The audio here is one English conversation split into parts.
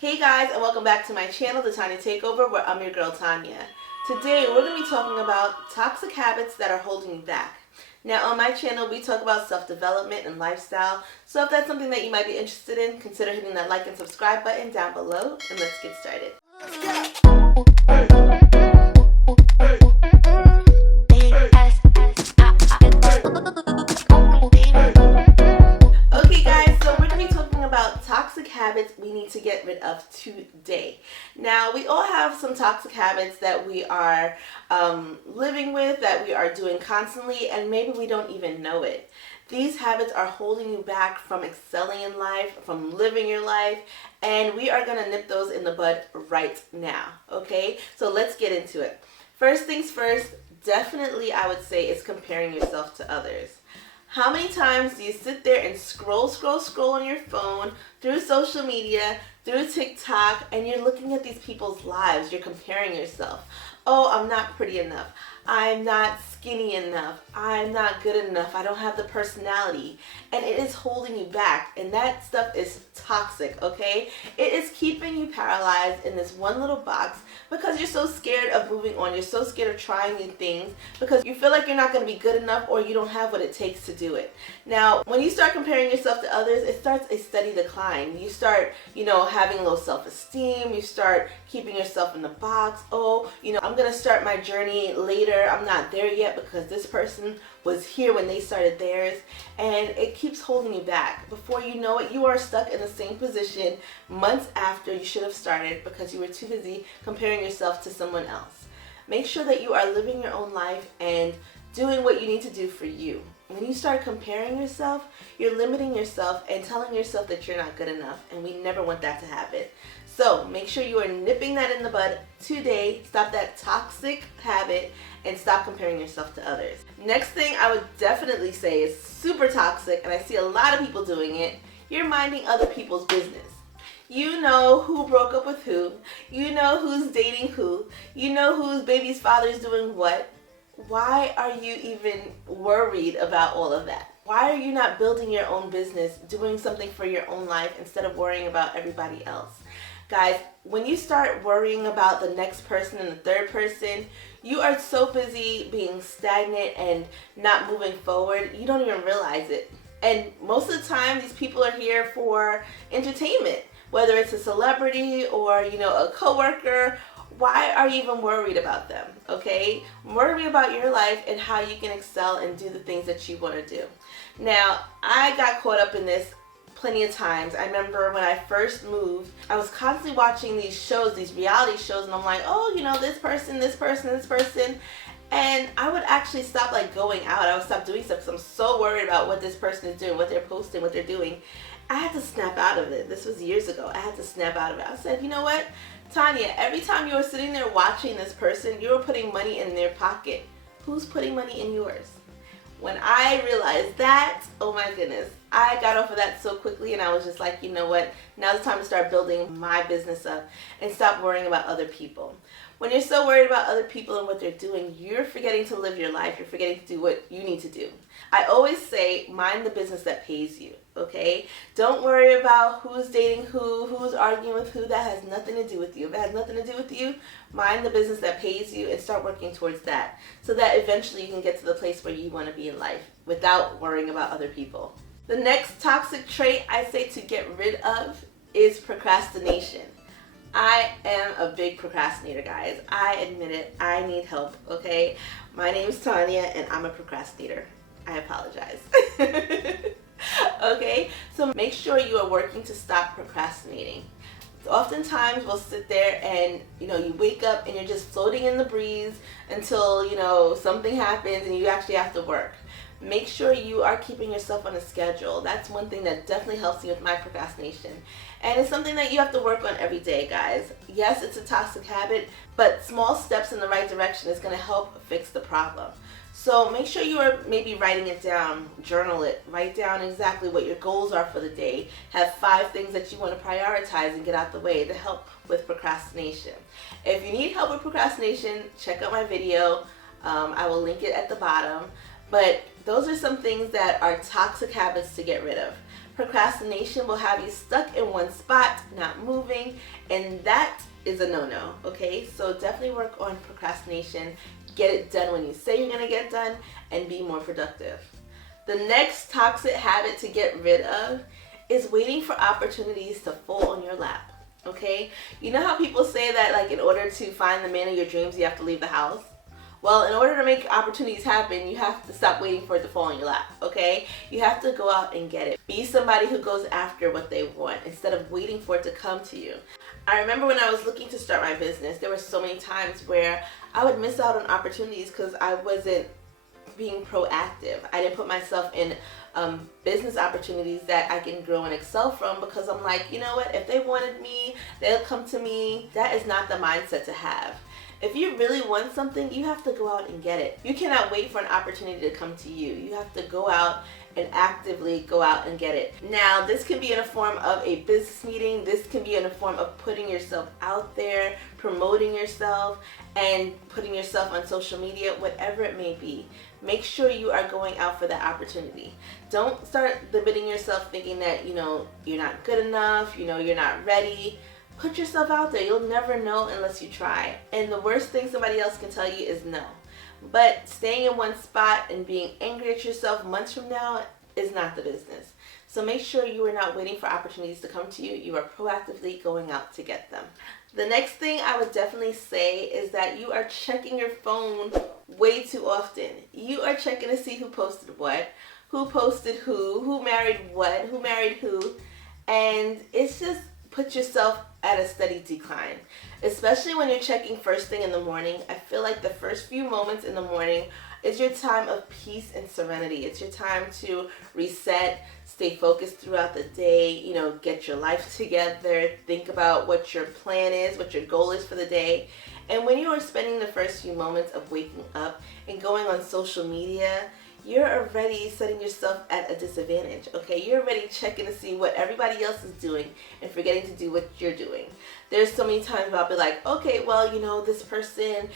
Hey guys, and welcome back to my channel, the Tanya Takeover, where I'm your girl Tanya. Today we're going to be talking about toxic habits that are holding you back. Now on my channel we talk about self-development and lifestyle, so if that's something that you might be interested in, consider hitting that like and subscribe button down below, and let's get started. Okay guys, so we're going to be talking about toxic habits we need to get rid of today. Now we all have some toxic habits that we are living with, that we are doing constantly, and maybe we don't even know it. These habits are holding you back from excelling in life, from living your life, and we are going to nip those in the bud right now, okay? So let's get into it. First things first, definitely I would say is comparing yourself to others. How many times do you sit there and scroll on your phone, through social media, through TikTok, and you're looking at these people's lives, you're comparing yourself. Oh, I'm not pretty enough. I'm not skinny enough. I'm not good enough. I don't have the personality. And it is holding you back. And that stuff is toxic, okay? It is keeping you paralyzed in this one little box because you're so scared of moving on. You're so scared of trying new things because you feel like you're not going to be good enough or you don't have what it takes to do it. Now, when you start comparing yourself to others, it starts a steady decline. You start, having low self-esteem. You start keeping yourself in the box. Oh, I'm going to start my journey later. I'm not there yet because this person was here when they started theirs, and it keeps holding you back. Before you know it, you are stuck in the same position months after you should have started because you were too busy comparing yourself to someone else. Make sure that you are living your own life and doing what you need to do for you. When you start comparing yourself, you're limiting yourself and telling yourself that you're not good enough, and we never want that to happen. So make sure you are nipping that in the bud today. Stop that toxic habit and stop comparing yourself to others. Next thing I would definitely say is super toxic, and I see a lot of people doing it. You're minding other people's business. You know who broke up with who. You know who's dating who. You know whose baby's father is doing what. Why are you even worried about all of that? Why are you not building your own business, doing something for your own life instead of worrying about everybody else? Guys, when you start worrying about the next person and the third person, you are so busy being stagnant and not moving forward, you don't even realize it. And most of the time, these people are here for entertainment, whether it's a celebrity or, a coworker. Why are you even worried about them, okay? Worry about your life and how you can excel and do the things that you want to do. Now, I got caught up in this plenty of times. I remember when I first moved, I was constantly watching these shows, these reality shows, and I'm like, oh, this person, this person, this person. And I would actually stop going out. I would stop doing stuff because I'm so worried about what this person is doing, what they're posting, what they're doing. I had to snap out of it. This was years ago. I had to snap out of it. I said, you know what, Tanya, every time you were sitting there watching this person, you were putting money in their pocket. Who's putting money in yours? When I realized that, oh my goodness, I got off of that so quickly, and I was just like, you know what, now's the time to start building my business up and stop worrying about other people. When you're so worried about other people and what they're doing, you're forgetting to live your life. You're forgetting to do what you need to do. I always say, mind the business that pays you, okay? Don't worry about who's dating who's arguing with who. That has nothing to do with you. If it has nothing to do with you, mind the business that pays you and start working towards that so that eventually you can get to the place where you want to be in life without worrying about other people. The next toxic trait I say to get rid of is procrastination. I am a big procrastinator, guys. I admit it. I need help, okay? My name is Tanya, and I'm a procrastinator. I apologize. Okay? So make sure you are working to stop procrastinating. Oftentimes we'll sit there and, you wake up and you're just floating in the breeze until, something happens and you actually have to work. Make sure you are keeping yourself on a schedule. That's one thing that definitely helps me with my procrastination. And it's something that you have to work on every day, guys. Yes, it's a toxic habit, but small steps in the right direction is going to help fix the problem. So make sure you are maybe writing it down, journal it, write down exactly what your goals are for the day. Have 5 things that you want to prioritize and get out the way to help with procrastination. If you need help with procrastination, check out my video. I will link it at the bottom. But those are some things that are toxic habits to get rid of. Procrastination will have you stuck in one spot, not moving, and that is a no-no, okay? So definitely work on procrastination. Get it done when you say you're gonna get done and be more productive. The next toxic habit to get rid of is waiting for opportunities to fall on your lap, okay? You know how people say that, like, in order to find the man of your dreams, you have to leave the house? Well, in order to make opportunities happen, you have to stop waiting for it to fall in your lap, okay? You have to go out and get it. Be somebody who goes after what they want instead of waiting for it to come to you. I remember when I was looking to start my business, there were so many times where I would miss out on opportunities because I wasn't being proactive. I didn't put myself in business opportunities that I can grow and excel from because I'm like, you know what, if they wanted me, they'll come to me. That is not the mindset to have. If you really want something, you have to go out and get it. You cannot wait for an opportunity to come to you. You have to go out and actively go out and get it. Now, this can be in a form of a business meeting. This can be in a form of putting yourself out there, promoting yourself, and putting yourself on social media, whatever it may be. Make sure you are going out for that opportunity. Don't start limiting yourself thinking that, you're not good enough, you're not ready. Put yourself out there. You'll never know unless you try. And the worst thing somebody else can tell you is no. But staying in one spot and being angry at yourself months from now is not the business. So make sure you are not waiting for opportunities to come to you. You are proactively going out to get them. The next thing I would definitely say is that you are checking your phone way too often. You are checking to see who posted what, who married what, who married who. And it's just put yourself at a steady decline, especially when you're checking first thing in the morning. I feel like the first few moments in the morning is your time of peace and serenity. It's your time to reset, stay focused throughout the day, get your life together, think about what your plan is, what your goal is for the day. And when you are spending the first few moments of waking up and going on social media, you're already setting yourself at a disadvantage, okay? You're already checking to see what everybody else is doing and forgetting to do what you're doing. There's so many times where I'll be like, okay, well, this person,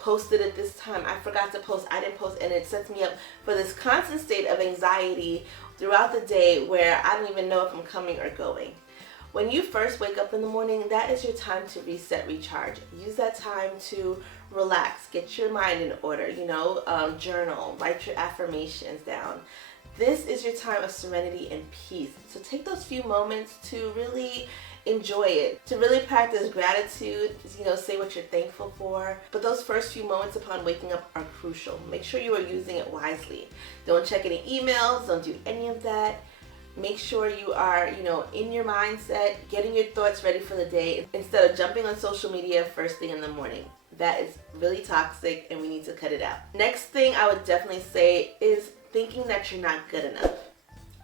posted at this time. I forgot to post. I didn't post. And it sets me up for this constant state of anxiety throughout the day where I don't even know if I'm coming or going. When you first wake up in the morning, that is your time to reset, recharge. Use that time to relax, get your mind in order, journal, write your affirmations down. This is your time of serenity and peace. So take those few moments to really enjoy it, to really practice gratitude, say what you're thankful for. But those first few moments upon waking up are crucial. Make sure you are using it wisely. Don't check any emails, don't do any of that. Make sure you are, in your mindset, getting your thoughts ready for the day instead of jumping on social media first thing in the morning. That is really toxic and we need to cut it out. Next thing I would definitely say is thinking that you're not good enough.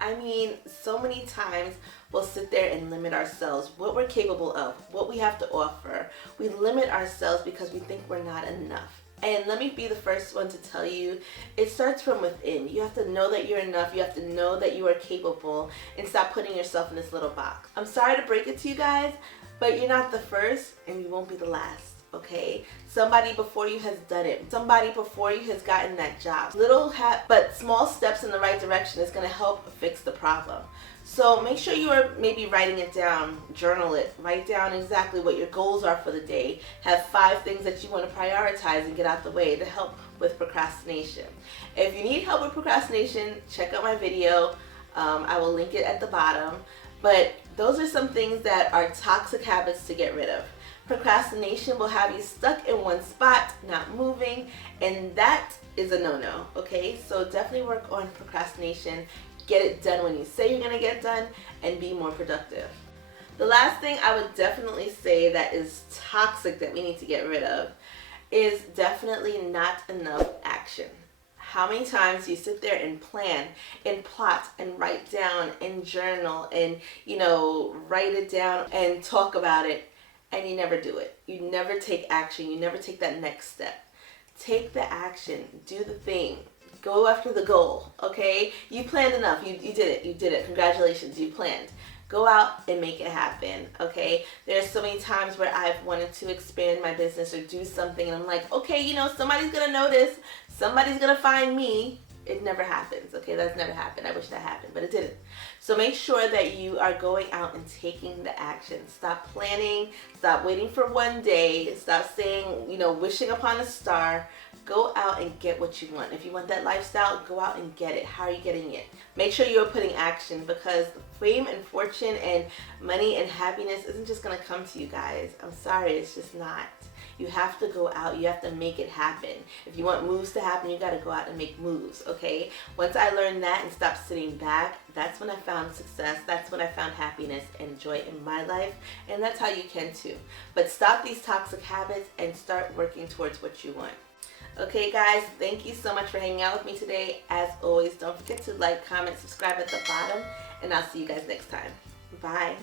I mean, so many times we'll sit there and limit ourselves, what we're capable of, what we have to offer. We limit ourselves because we think we're not enough. And let me be the first one to tell you, it starts from within. You have to know that you're enough. You have to know that you are capable and stop putting yourself in this little box. I'm sorry to break it to you guys, but you're not the first and you won't be the last. Okay, somebody before you has done it. Somebody before you has gotten that job. But small steps in the right direction is going to help fix the problem. So make sure you are maybe writing it down, journal it, write down exactly what your goals are for the day. Have 5 things that you want to prioritize and get out the way to help with procrastination. If you need help with procrastination, check out my video. I will link it at the bottom. But those are some things that are toxic habits to get rid of. Procrastination will have you stuck in one spot, not moving, and that is a no-no, okay? So definitely work on procrastination. Get it done when you say you're gonna get done and be more productive. The last thing I would definitely say that is toxic that we need to get rid of is definitely not enough action. How many times do you sit there and plan and plot and write down and journal and, write it down and talk about it, and you never do it? You never take action. You never take that next step. Take the action. Do the thing. Go after the goal, okay? You planned enough. You did it. You did it. Congratulations. You planned. Go out and make it happen, okay? There's so many times where I've wanted to expand my business or do something, and I'm like, okay, somebody's going to notice. Somebody's going to find me. It never happens, okay? That's never happened. I wish that happened, but it didn't. So make sure that you are going out and taking the action. Stop planning. Stop waiting for one day. Stop saying, wishing upon a star. Go out and get what you want. If you want that lifestyle, go out and get it. How are you getting it? Make sure you're putting action, because fame and fortune and money and happiness isn't just going to come to you guys. I'm sorry, it's just not. You have to go out. You have to make it happen. If you want moves to happen, you got to go out and make moves, okay? Once I learned that and stopped sitting back, that's when I found success. That's when I found happiness and joy in my life. And that's how you can too. But stop these toxic habits and start working towards what you want. Okay, guys, thank you so much for hanging out with me today. As always, don't forget to like, comment, subscribe at the bottom, and I'll see you guys next time. Bye.